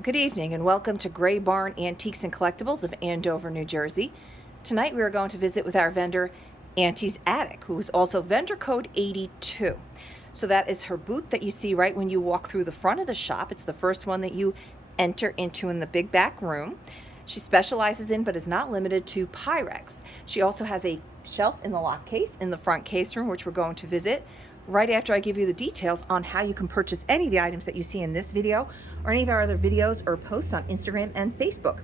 Good evening and welcome to Gray Barn Antiques and Collectibles of Andover, New Jersey. Tonight we are going to visit with our vendor, Auntie's Attic, who is also vendor code 82. So that is her booth that you see right when you walk through the front of the shop. It's the first one that you enter into in the big back room. She specializes in, but is not limited to, Pyrex. She also has a shelf in the lock case in the front case room, which we're going to visit right after I give you the details on how you can purchase any of the items that you see in this video or any of our other videos or posts on Instagram and Facebook.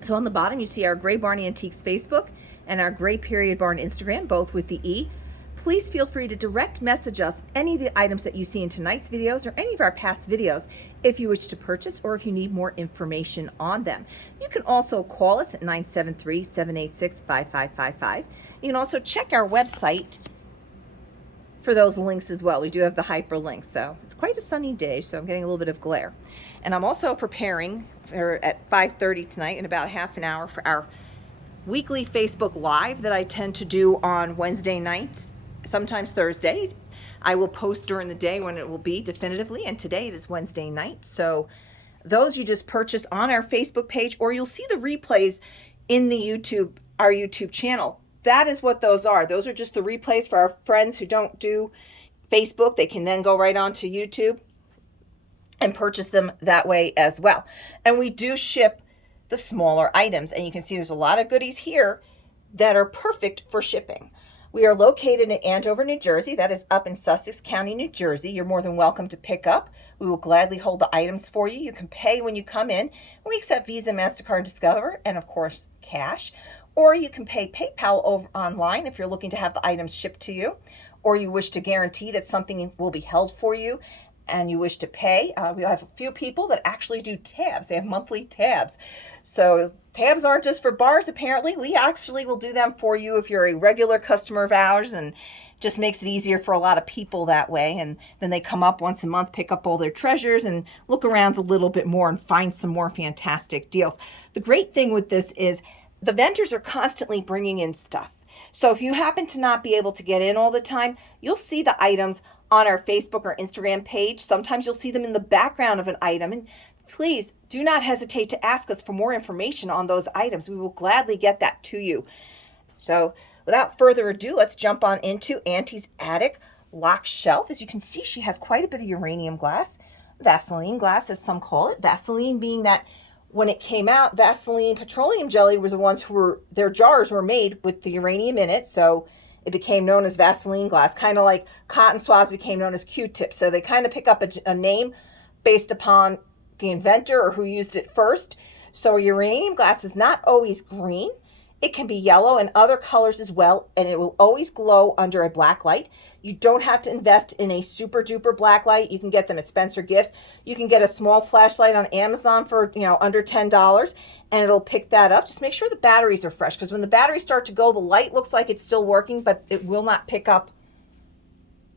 So on the bottom, you see our Gray Barn Antiques Facebook and our Gray Period Barn Instagram, both with the E. Please feel free to direct message us any of the items that you see in tonight's videos or any of our past videos if you wish to purchase or if you need more information on them. You can also call us at 973-786-5555. You can also check our website for those links as well. We do have the hyperlinks. So it's quite a sunny day, so I'm getting a little bit of glare. And I'm also preparing at 5:30 tonight, in about half an hour, for our weekly Facebook Live that I tend to do on Wednesday nights, sometimes Thursday. I will post during the day when it will be definitively, and today it is Wednesday night. So those you just purchase on our Facebook page, or you'll see the replays in the our YouTube channel. That is what those are. Those are just the replays for our friends who don't do Facebook. They can then go right onto YouTube and purchase them that way as well. And we do ship the smaller items. And you can see there's a lot of goodies here that are perfect for shipping. We are located in Andover, New Jersey. That is up in Sussex County, New Jersey. You're more than welcome to pick up. We will gladly hold the items for you. You can pay when you come in. We accept Visa, MasterCard, Discover, and of course, cash. Or you can pay PayPal over online if you're looking to have the items shipped to you, or you wish to guarantee that something will be held for you and you wish to pay. We have a few people that actually do tabs. They have monthly tabs. So tabs aren't just for bars, apparently. We actually will do them for you if you're a regular customer of ours, and just makes it easier for a lot of people that way. And then they come up once a month, pick up all their treasures, and look around a little bit more and find some more fantastic deals. The great thing with this is the vendors are constantly bringing in stuff. So if you happen to not be able to get in all the time, you'll see the items on our Facebook or Instagram page. Sometimes you'll see them in the background of an item. And please do not hesitate to ask us for more information on those items. We will gladly get that to you. So without further ado, let's jump on into Auntie's Attic lock shelf. As you can see, she has quite a bit of uranium glass, Vaseline glass, as some call it. Vaseline being that when it came out, Vaseline petroleum jelly were the ones who were, their jars were made with the uranium in it. So it became known as Vaseline glass, kind of like cotton swabs became known as Q-tips. So they kind of pick up a name based upon the inventor or who used it first. So uranium glass is not always green. It can be yellow and other colors as well, and it will always glow under a black light. You don't have to invest in a super duper black light. You can get them at Spencer Gifts. You can get a small flashlight on Amazon for, under $10, and it'll pick that up. Just make sure the batteries are fresh, because when the batteries start to go, the light looks like it's still working, but it will not pick up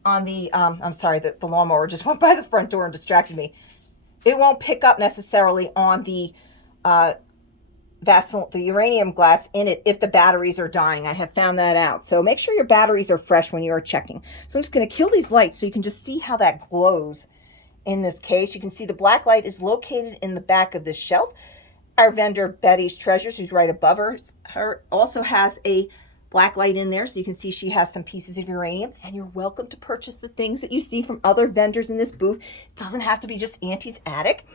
on the, I'm sorry, the lawnmower just went by the front door and distracted me. It won't pick up necessarily on the Vaseline, the uranium glass in it, if the batteries are dying. I have found that out. So make sure your batteries are fresh when you are checking. So I'm just going to kill these lights so you can just see how that glows in this case. You can see the black light is located in the back of this shelf. Our vendor, Betty's Treasures, who's right above her also has a black light in there. So you can see she has some pieces of uranium, and you're welcome to purchase the things that you see from other vendors in this booth. It doesn't have to be just Auntie's Attic.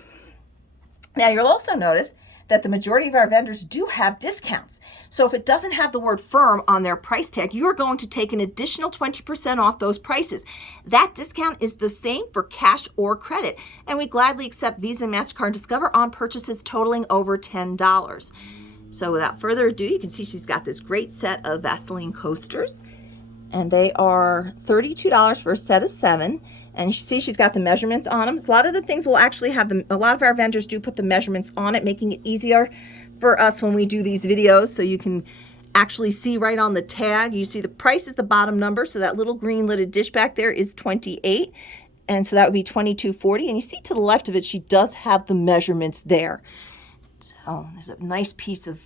Now you'll also notice that the majority of our vendors do have discounts. So if it doesn't have the word firm on their price tag, you are going to take an additional 20% off those prices. That discount is the same for cash or credit, and we gladly accept Visa, MasterCard, and Discover on purchases totaling over $10. So without further ado, you can see she's got this great set of Vaseline coasters, and they are $32 for a set of 7. And you see she's got the measurements on them. A lot of the things will actually have them. A lot of our vendors do put the measurements on it, making it easier for us when we do these videos. So you can actually see right on the tag. You see the price is the bottom number. So that little green lidded dish back there is $28. And so that would be $22.40. And you see to the left of it, she does have the measurements there. So there's a nice piece of,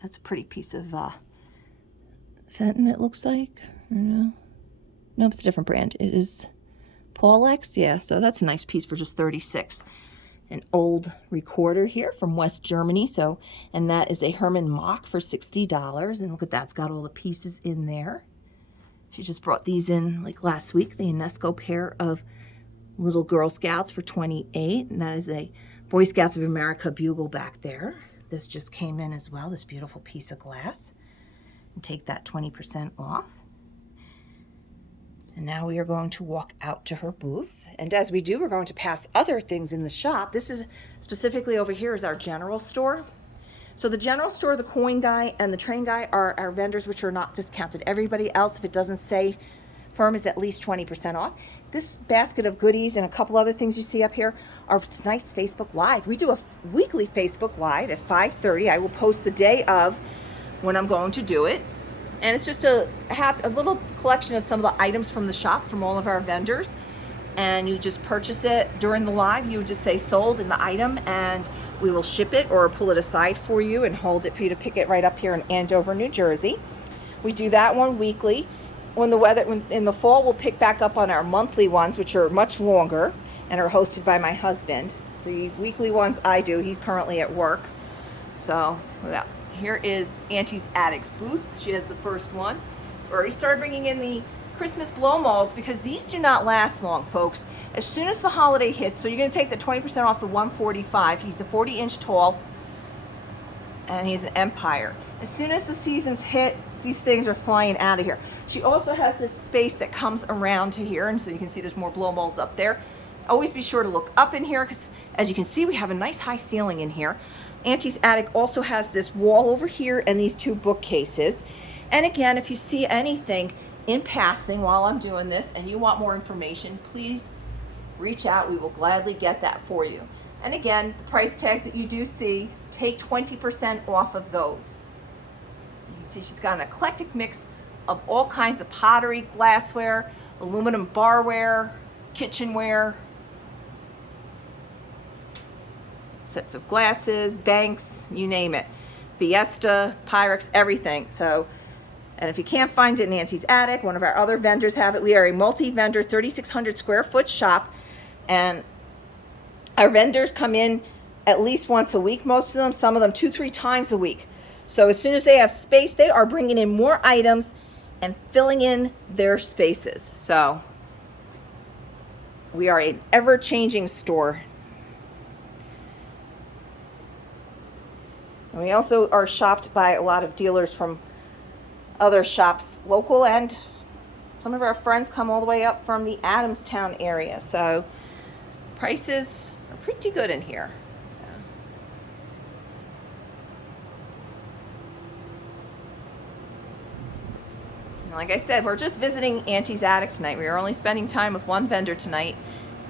that's a pretty piece of Fenton, it looks like. Or no? Nope, it's a different brand. It is Pyrex, yeah, so that's a nice piece for just $36. an old recorder here from West Germany. So, and that is a Herman Mach for $60. And look at that, it's got all the pieces in there. She just brought these in like last week, the UNESCO pair of Little Girl Scouts for $28. And that is a Boy Scouts of America bugle back there. This just came in as well, this beautiful piece of glass. And take that 20% off. And now we are going to walk out to her booth. And as we do, we're going to pass other things in the shop. This is specifically over here is our general store. So the general store, the coin guy, and the train guy are our vendors, which are not discounted. Everybody else, if it doesn't say firm, is at least 20% off. This basket of goodies and a couple other things you see up here are nice Facebook Live. We do a weekly Facebook Live at 5:30. I will post the day of when I'm going to do it. And it's just a little collection of some of the items from the shop from all of our vendors. And you just purchase it during the live. You would just say sold in the item, and we will ship it or pull it aside for you and hold it for you to pick it right up here in Andover, New Jersey. We do that one weekly. When in the fall, we'll pick back up on our monthly ones, which are much longer and are hosted by my husband. The weekly ones I do. He's currently at work. So here is Auntie's Attic's booth. She has the first one. We already started bringing in the Christmas blow molds because these do not last long, folks. As soon as the holiday hits, so you're going to take the 20% off the 145. He's a 40-inch tall, and he's an Empire. As soon as the seasons hit, these things are flying out of here. She also has this space that comes around to here, and so you can see there's more blow molds up there. Always be sure to look up in here because, as you can see, we have a nice high ceiling in here. Auntie's Attic also has this wall over here and these two bookcases. And again, if you see anything in passing while I'm doing this and you want more information, please reach out. We will gladly get that for you. And again, the price tags that you do see, take 20% off of those. You can see she's got an eclectic mix of all kinds of pottery, glassware, aluminum barware, kitchenware, sets of glasses, banks, you name it. Fiesta, Pyrex, everything. So, and if you can't find it in Nancy's Attic, one of our other vendors have it. We are a multi-vendor, 3,600 square foot shop, and our vendors come in at least once a week, most of them, some of them 2-3 times a week. So as soon as they have space, they are bringing in more items and filling in their spaces. So we are an ever-changing store. And we also are shopped by a lot of dealers from other shops, local, and some of our friends come all the way up from the Adamstown area. So prices are pretty good in here. And like I said, we're just visiting Auntie's Attic tonight. We are only spending time with one vendor tonight.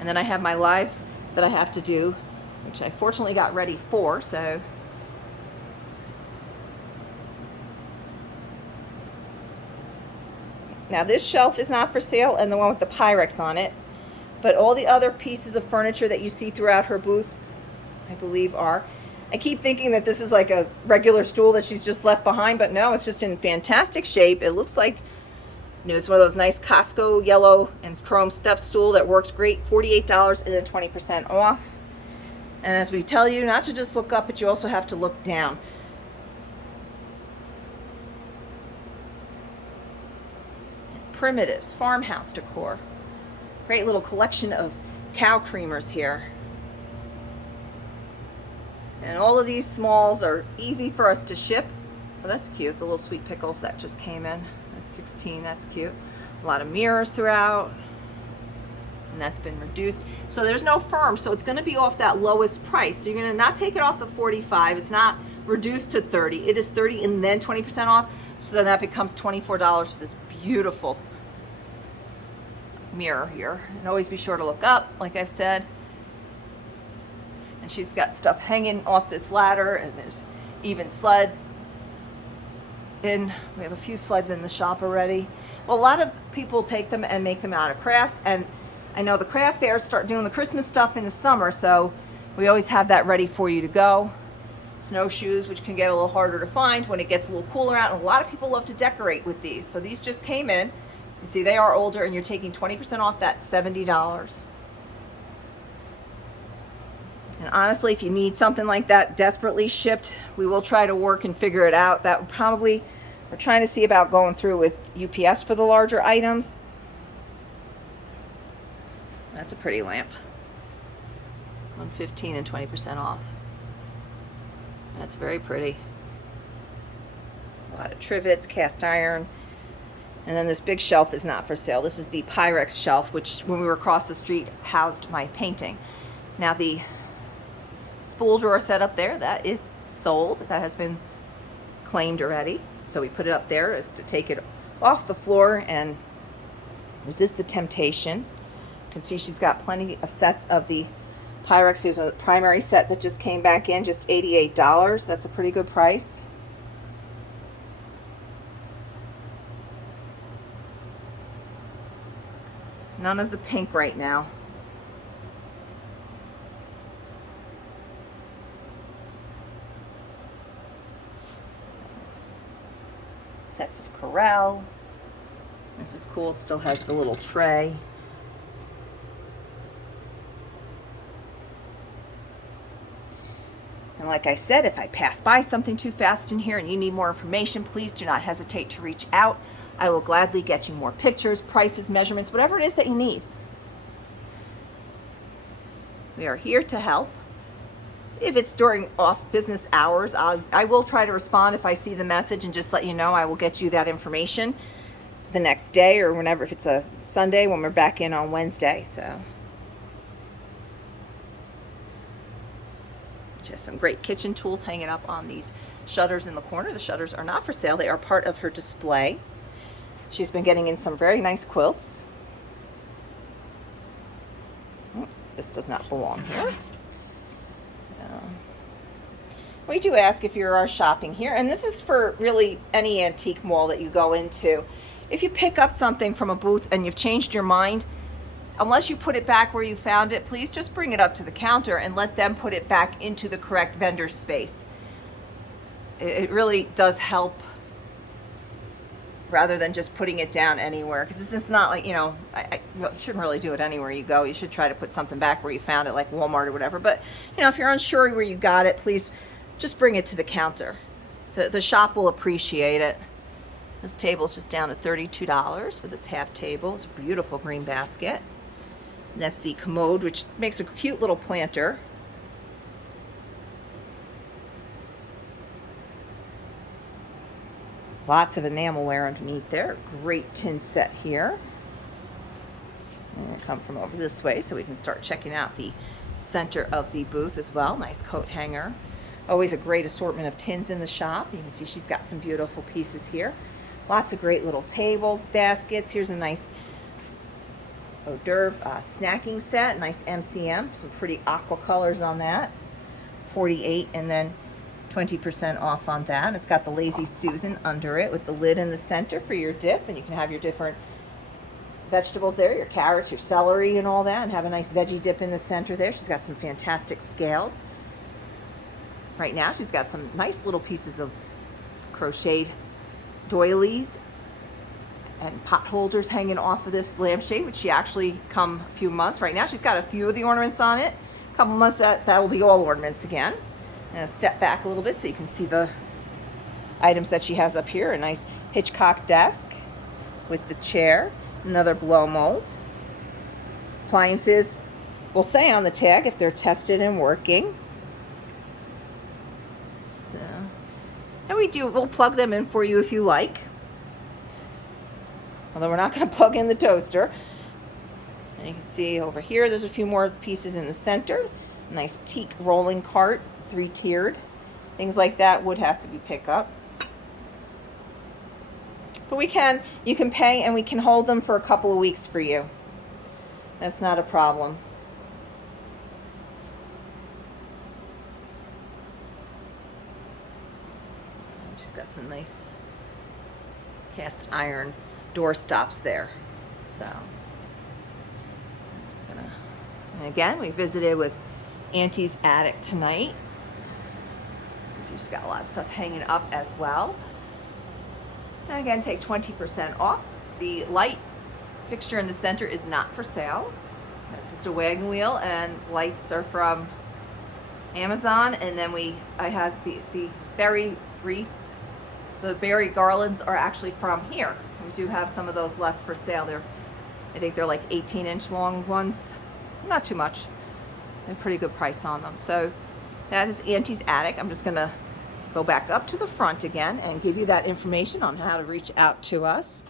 And then I have my live that I have to do, which I fortunately got ready for. So now this shelf is not for sale, and the one with the Pyrex on it, but all the other pieces of furniture that you see throughout her booth, I believe are. I keep thinking that this is like a regular stool that she's just left behind, but no, it's just in fantastic shape. It looks like, you know, it's one of those nice Costco yellow and chrome step stool that works great. $48 and then 20% off. And as we tell you, not to just look up, but you also have to look down. Primitives, farmhouse decor. Great little collection of cow creamers here. And all of these smalls are easy for us to ship. Oh, that's cute. The little sweet pickles that just came in. That's 16. That's cute. A lot of mirrors throughout. And that's been reduced. So there's no firm, so it's going to be off that lowest price. So you're going to not take it off the 45. It's not reduced to 30. It is 30 and then 20% off. So then that becomes $24 for this beautiful mirror here. And always be sure to look up, like I've said. And she's got stuff hanging off this ladder, and there's even sleds in. We have a few sleds in the shop already. Well, a lot of people take them and make them out of crafts, and I know the craft fairs start doing the Christmas stuff in the summer, so we always have that ready for you to go. Snowshoes, which can get a little harder to find when it gets a little cooler out, and a lot of people love to decorate with these. So these just came in. You see, they are older, and you're taking 20% off that $70. And honestly, if you need something like that desperately shipped, we will try to work and figure it out. That would probably, we're trying to see about going through with UPS for the larger items. That's a pretty lamp. $115 and 20% off. That's very pretty. A lot of trivets, cast iron. And then this big shelf is not for sale. This is the Pyrex shelf, which when we were across the street housed my painting. Now the spool drawer set up there, that is sold. That has been claimed already. So we put it up there as to take it off the floor and resist the temptation. You can see she's got plenty of sets of the Pyrex. Here's a primary set that just came back in, just $88. That's a pretty good price. None of the pink right now. Sets of Corral. This is cool. It still has the little tray. And like I said, if I pass by something too fast in here and you need more information, please do not hesitate to reach out. I will gladly get you more pictures, prices, measurements, whatever it is that you need. We are here to help. If it's during off business hours, I will try to respond if I see the message and just let you know. I will get you that information the next day or whenever, if it's a Sunday when we're back in on Wednesday. So just some great kitchen tools hanging up on these shutters in the corner. The shutters are not for sale. They are part of her display. She's been getting in some very nice quilts. Oh, this does not belong here. We do ask if you are shopping here, and this is for really any antique mall that you go into. If you pick up something from a booth and you've changed your mind, unless you put it back where you found it, please just bring it up to the counter and let them put it back into the correct vendor space. It really does help rather than just putting it down anywhere, because it's not like, you know, you shouldn't really do it anywhere you go. You should try to put something back where you found it, like Walmart or whatever. But, you know, if you're unsure where you got it, please just bring it to the counter. The shop will appreciate it. This table is just down to $32 for this half table. It's a beautiful green basket. And that's the commode, which makes a cute little planter. Lots of enamelware underneath there. Great tin set here. I'm going to come from over this way so we can start checking out the center of the booth as well. Nice coat hanger. Always a great assortment of tins in the shop. You can see she's got some beautiful pieces here. Lots of great little tables, baskets. Here's a nice hors d'oeuvre snacking set. Nice MCM. Some pretty aqua colors on that. $48 and then 20% off on that. And it's got the Lazy Susan under it with the lid in the center for your dip. And you can have your different vegetables there, your carrots, your celery and all that. And have a nice veggie dip in the center there. She's got some fantastic scales. Right now she's got some nice little pieces of crocheted doilies and pot holders hanging off of this lampshade, which she actually come a few months. Right now she's got a few of the ornaments on it. A couple months that will be all ornaments again. And step back a little bit so you can see the items that she has up here. A nice Hitchcock desk with the chair, another blow mold. Appliances will say on the tag if they're tested and working. And we'll plug them in for you if you like. Although we're not going to plug in the toaster. And you can see over here, there's a few more pieces in the center. Nice teak rolling cart, 3-tiered. Things like that would have to be picked up. But you can pay and we can hold them for a couple of weeks for you. That's not a problem. Got some nice cast iron door stops there. So I'm just gonna, and again, we visited with Auntie's attic tonight. She's got a lot of stuff hanging up as well. And again, take 20% off. The light fixture in the center is not for sale. That's just a wagon wheel, and lights are from Amazon, and then I had the berry wreath. The berry garlands are actually from here. We do have some of those left for sale. I think they're like 18-inch long ones. Not too much. A pretty good price on them. So that is Auntie's attic. I'm just gonna go back up to the front again and give you that information on how to reach out to us.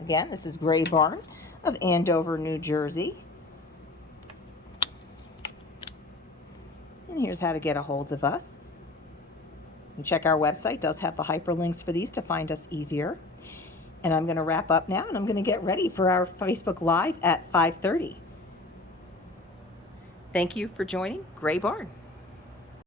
Again, this is Gray Barn of Andover, New Jersey. And here's how to get a hold of us. You check our website, it does have the hyperlinks for these to find us easier. And I'm going to wrap up now, and I'm going to get ready for our Facebook Live at 5:30. Thank you for joining Gray Barn.